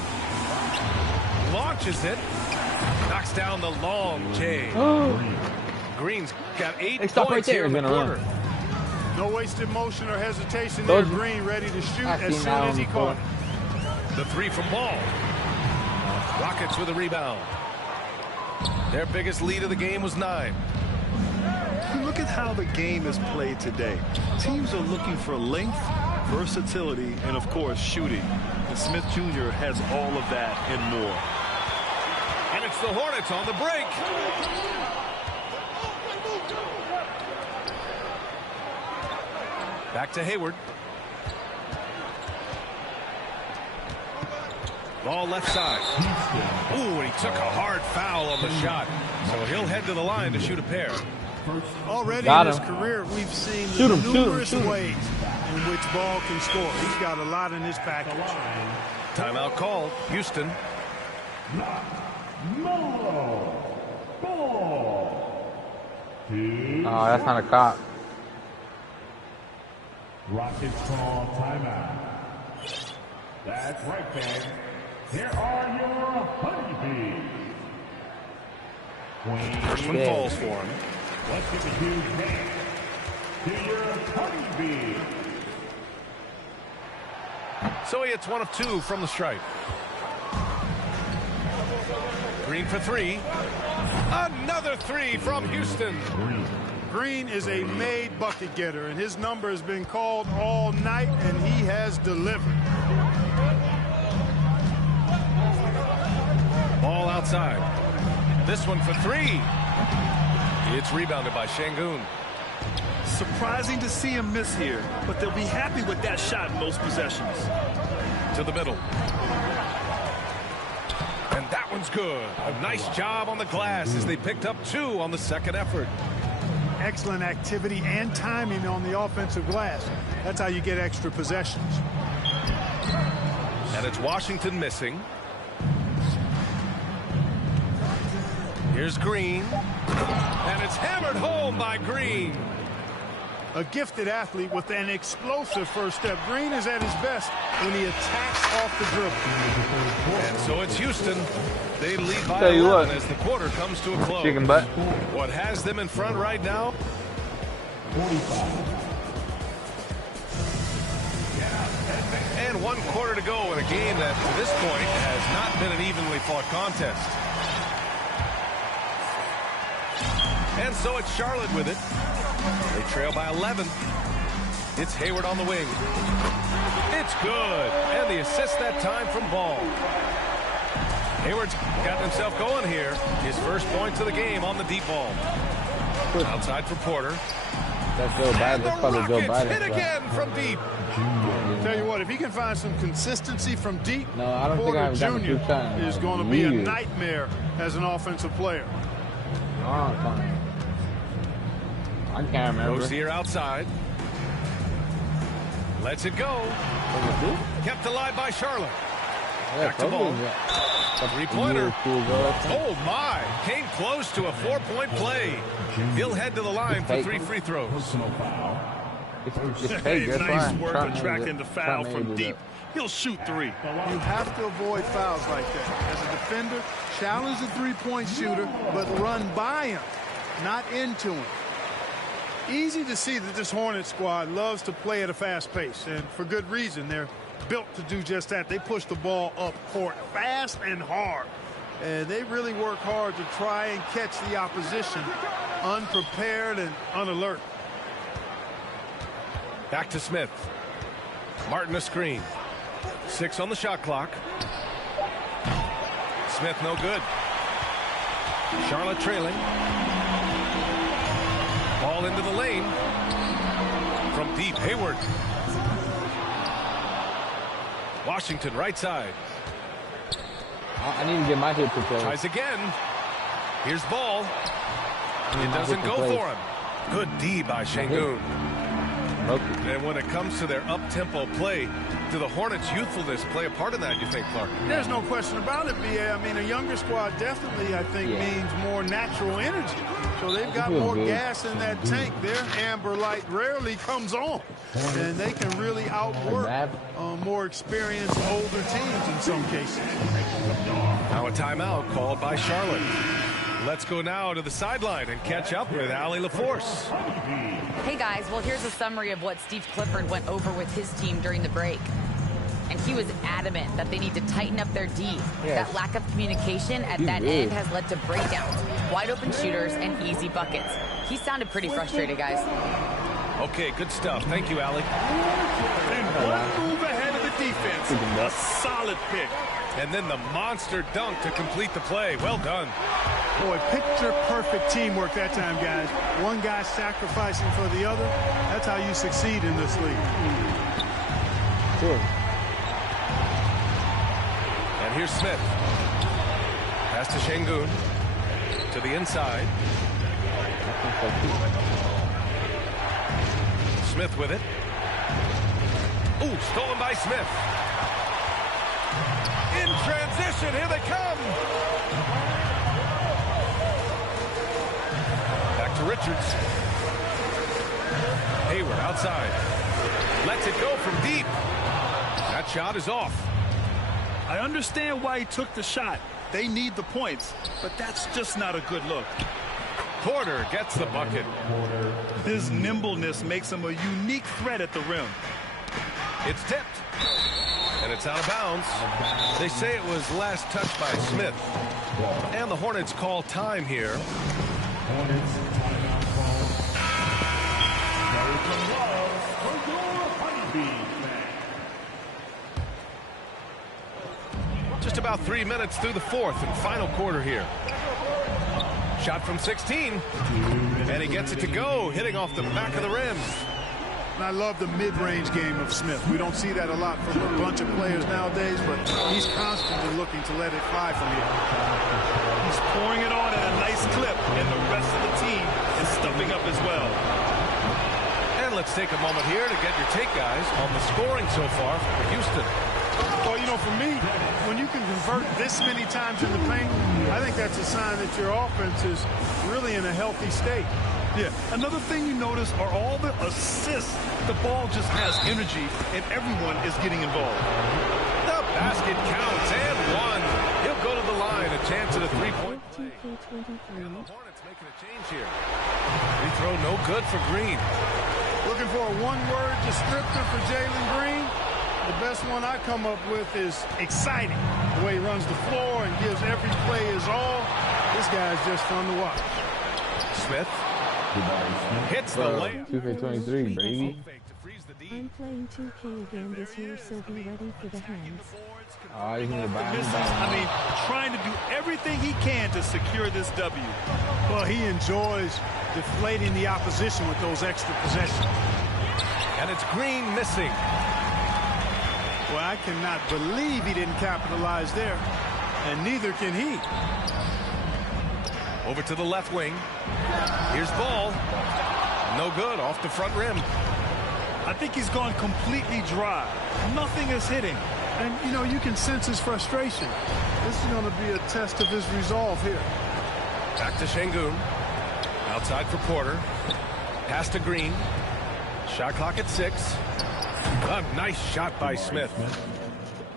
Launches it. Knocks down the long J. Green's got 8 Hey, stop points right here there. in the He's gonna quarter. No wasted motion or hesitation there. Green ready to shoot as soon as he caught it. The 3 from Ball. Rockets with a rebound. Their biggest lead of the game was 9. Look at how the game is played today. Teams are looking for length, versatility, and of course shooting. And Smith Jr. has all of that and more. And it's the Hornets on the break. Back to Hayward. Ball left side. Ooh, and he took a hard foul on the shot. So he'll head to the line to shoot a pair. Already in his career, we've seen numerous ways in which Ball can score. He's got a lot in his package. Timeout called. Houston. Oh, that's not a cop. Rockets call timeout. That's right, fans. Here are your honeybees. First one falls for him. Let's give a huge hand to your honeybees. So he hits 1 of 2 from the stripe. Green for 3. Another 3 from Houston. Green is a made bucket getter, and his number has been called all night, and he has delivered. Ball outside. This one for 3. It's rebounded by Şengün. Surprising to see him miss here, but they'll be happy with that shot in those possessions. To the middle. And that one's good. A nice job on the glass as they picked up 2 on the second effort. Excellent activity and timing on the offensive glass. That's how you get extra possessions. And it's Washington missing. Here's Green. And it's hammered home by Green. A gifted athlete with an explosive first step. Green is at his best when he attacks off the dribble. And so it's Houston. They lead by 11 as the quarter comes to a close. Chicken butt. What has them in front right now? 45. And 1 quarter to go in a game that, to this point, has not been an evenly fought contest. And so it's Charlotte with it. They trail by 11. It's Hayward on the wing. It's good. And the assist that time from Ball. Hayward's got himself going here. His first points of the game on the deep ball. Outside for Porter. That's Joe Biden. That's probably Joe Biden. Hit again from deep. Tell you what, if he can find some consistency from deep, No, I don't think Porter I've got Jr. time. is going to be a nightmare as an offensive player. I can't remember. Rozier outside. Lets it go. Kept alive by Charlotte. Back to Ball. 3-pointer. Oh, my. Came close to a 4-point play. He'll head to the line for 3 free throws. Nice work attracting the foul from deep. He'll shoot 3. You have to avoid fouls like that. As a defender, challenge the three-point shooter, but run by him, not into him. Easy to see that this Hornet squad loves to play at a fast pace, and for good reason. They're built to do just that. They push the ball up court fast and hard, and they really work hard to try and catch the opposition unprepared and unalert. Back to Smith. Martin a screen. 6 on the shot clock. Smith no good. Charlotte trailing. Ball into the lane. From deep, Hayward. Washington right side. I need to get my hip prepared. Tries again. Here's Ball. It doesn't go for him. Good D by Şengün. And when it comes to their up-tempo play, do the Hornets' youthfulness play a part in that, you think, Clark? There's no question about it, B.A. I mean, a younger squad definitely, I think, means more natural energy. So they've got more gas in that tank. Their amber light rarely comes on. And they can really outwork more experienced, older teams in some cases. Now a timeout called by Charlotte. Let's go now to the sideline and catch up with Allie LaForce. Hey guys, well here's a summary of what Steve Clifford went over with his team during the break. And he was adamant that they need to tighten up their D. Yeah. That lack of communication at that end has led to breakdowns, wide open shooters, and easy buckets. He sounded pretty frustrated, guys. Okay, good stuff. Thank you, Allie. And one move ahead of the defense. A solid pick. And then the monster dunk to complete the play. Well done. Boy, picture-perfect teamwork that time, guys. One guy sacrificing for the other. That's how you succeed in this league. Sure. And here's Smith. Pass to Şengün. To the inside. Smith with it. Ooh, stolen by Smith. In transition, here they come. Back to Richards. Hayward outside. Lets it go from deep. That shot is off. I understand why he took the shot. They need the points, but that's just not a good look. Porter gets the bucket. His nimbleness makes him a unique threat at the rim. It's tipped. And it's out of bounds. They say it was last touched by Smith. And the Hornets call time here. Just about 3 minutes through the fourth and final quarter here. Shot from 16. And he gets it to go, hitting off the back of the rim. And I love the mid-range game of Smith. We don't see that a lot from a bunch of players nowadays, but he's constantly looking to let it fly from here. He's pouring it on at a nice clip, and the rest of the team is stuffing up as well. And let's take a moment here to get your take, guys, on the scoring so far for Houston. Well, you know, for me, when you can convert this many times in the paint, I think that's a sign that your offense is really in a healthy state. Yeah, another thing you notice are all the assists. The ball just has energy, and everyone is getting involved. The basket counts, and one. He'll go to the line, a chance at a three-point play. And the Hornets making a change here. Free throw no good for Green. Looking for a one-word descriptor for Jalen Green. The best one I come up with is exciting. The way he runs the floor and gives every play his all. This guy's just fun to watch. Smith. Hits the layup. 2K23, baby. I'm playing 2K again this year, so be ready for the hands. Oh, he's in the I mean, trying to do everything he can to secure this W. Well, he enjoys deflating the opposition with those extra possessions. And it's Green missing. Well, I cannot believe he didn't capitalize there, and neither can he. Over to the left wing. Here's Ball. No good, off the front rim. I think he's gone completely dry. Nothing is hitting. And, you know, you can sense his frustration. This is going to be a test of his resolve here. Back to Şengün. Outside for Porter. Pass to Green. Shot clock at 6. A nice shot by Smith.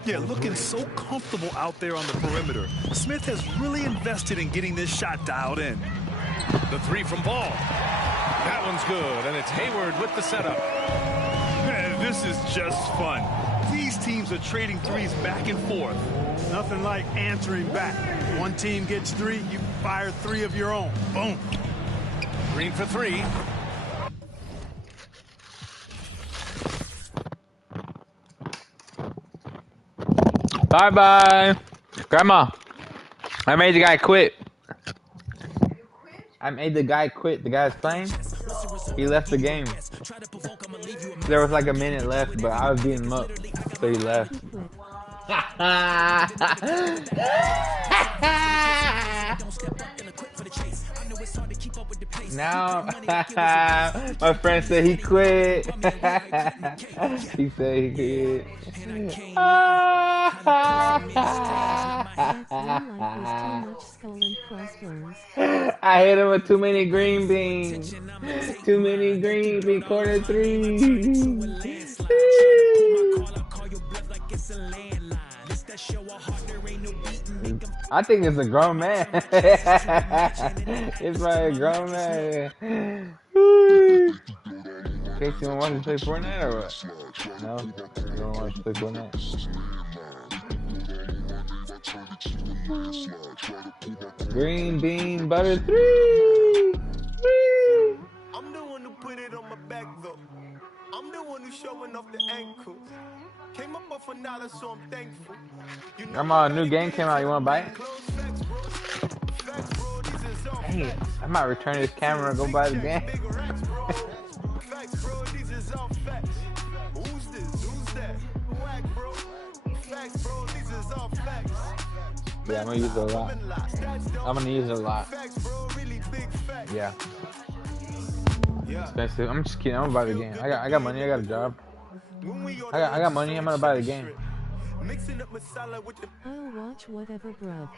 Yeah, looking so comfortable out there on the perimeter. Smith has really invested in getting this shot dialed in. The three from Ball. That one's good, and it's Hayward with the setup. Man, this is just fun. These teams are trading threes back and forth. Nothing like answering back. One team gets 3, you fire 3 of your own. Boom. Green for 3. Bye-bye. Grandma, I made the guy quit. I made the guy quit. The guy's playing. He left the game. There was like a minute left, but I was beating him up, so he left. Now, my friend said he quit. He said he quit. I hit him with too many green beans. Too many green bean corner threes. I think it's a grown man. It's by a grown man. Casey, you want to play Fortnite or what? No? You don't want to play Fortnite? Green bean butter 3! I'm the one who put it on my back though. I'm the one who's showing off the ankles. Came up off $1, so I'm thankful. Grandma, a new game came out. You want to buy it? Hey, I might return this camera and go buy the game. Yeah, I'm gonna use it a lot. I'm gonna use it a lot. Yeah. Expensive. I'm just kidding. I'm gonna buy the game. I got money. I got a job. I got money. I'm gonna buy the game. I'll watch whatever, bruv.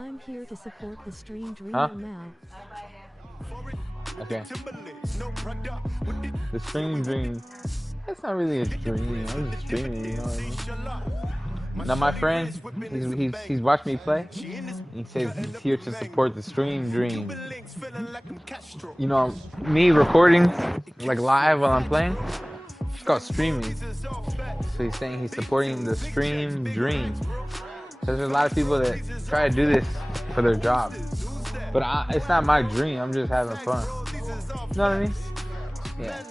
I'm here to support the stream dream Huh? now. Okay. The stream dream. That's not really a dream. I'm just dreaming, you know what I mean? Now my friend, he's watched me play. He says he's here to support the stream dream. You know, me recording like live while I'm playing. It's called streaming. So he's saying he's supporting the stream dream. Because there's a lot of people that try to do this for their job. But it's not my dream. I'm just having fun. You know what I mean? Yeah.